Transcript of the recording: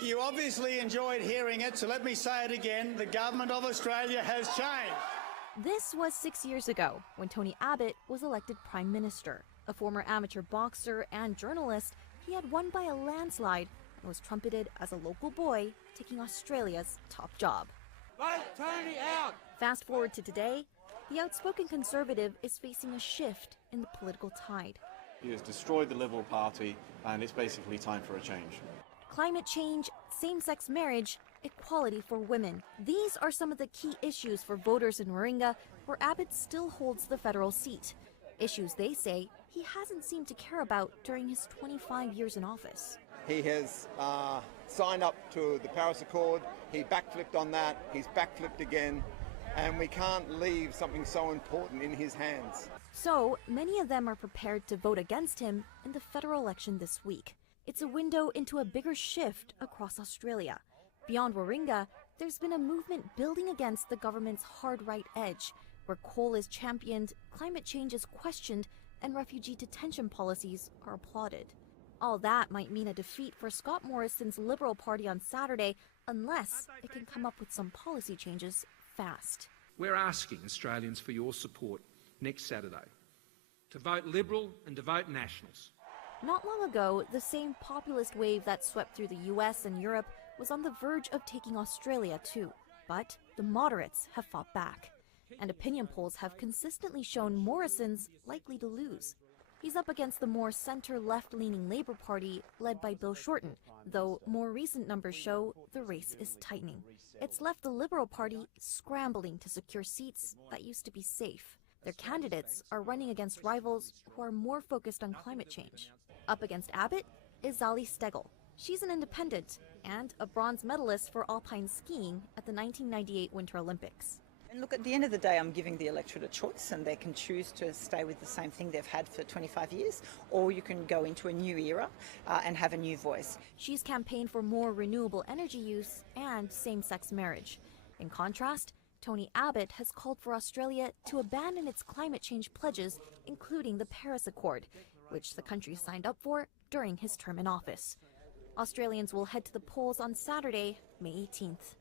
You obviously enjoyed hearing it, so let me say it again. The government of Australia has changed. This was 6 years ago when Tony Abbott was elected Prime Minister. A former amateur boxer and journalist, he had won by a landslide and was trumpeted as a local boy taking Australia's top job. Vote Tony out! Fast forward to today, the outspoken Conservative is facing a shift in the political tide. He has destroyed the Liberal Party, and it's basically time for a change. Climate change, same-sex marriage, equality for women. These are some of the key issues for voters in Warringah, where Abbott still holds the federal seat. Issues they say he hasn't seemed to care about during his 25 years in office. He has signed up to the Paris Accord, he backflipped on that, he's backflipped again, and we can't leave something so important in his hands. So, many of them are prepared to vote against him in the federal election this week. It's a window into a bigger shift across Australia. Beyond Warringah, there's been a movement building against the government's hard right edge, where coal is championed, climate change is questioned, and refugee detention policies are applauded. All that might mean a defeat for Scott Morrison's Liberal Party on Saturday, unless it can come up with some policy changes fast. We're asking Australians for your support next Saturday to vote Liberal and to vote Nationals. Not long ago, the same populist wave that swept through the US and Europe was on the verge of taking Australia too. But the moderates have fought back. And opinion polls have consistently shown Morrison's likely to lose. He's up against the more center-left-leaning Labour Party led by Bill Shorten, though more recent numbers show the race is tightening. It's left the Liberal Party scrambling to secure seats that used to be safe. Their candidates are running against rivals who are more focused on climate change. Up against Abbott is Zali Steggall. She's an independent and a bronze medalist for alpine skiing at the 1998 Winter Olympics. And look, at the end of the day, I'm giving the electorate a choice, and they can choose to stay with the same thing they've had for 25 years, or you can go into a new era and have a new voice. She's campaigned for more renewable energy use and same-sex marriage. In contrast, Tony Abbott has called for Australia to abandon its climate change pledges, including the Paris Accord, which the country signed up for during his term in office. Australians will head to the polls on Saturday, May 18th.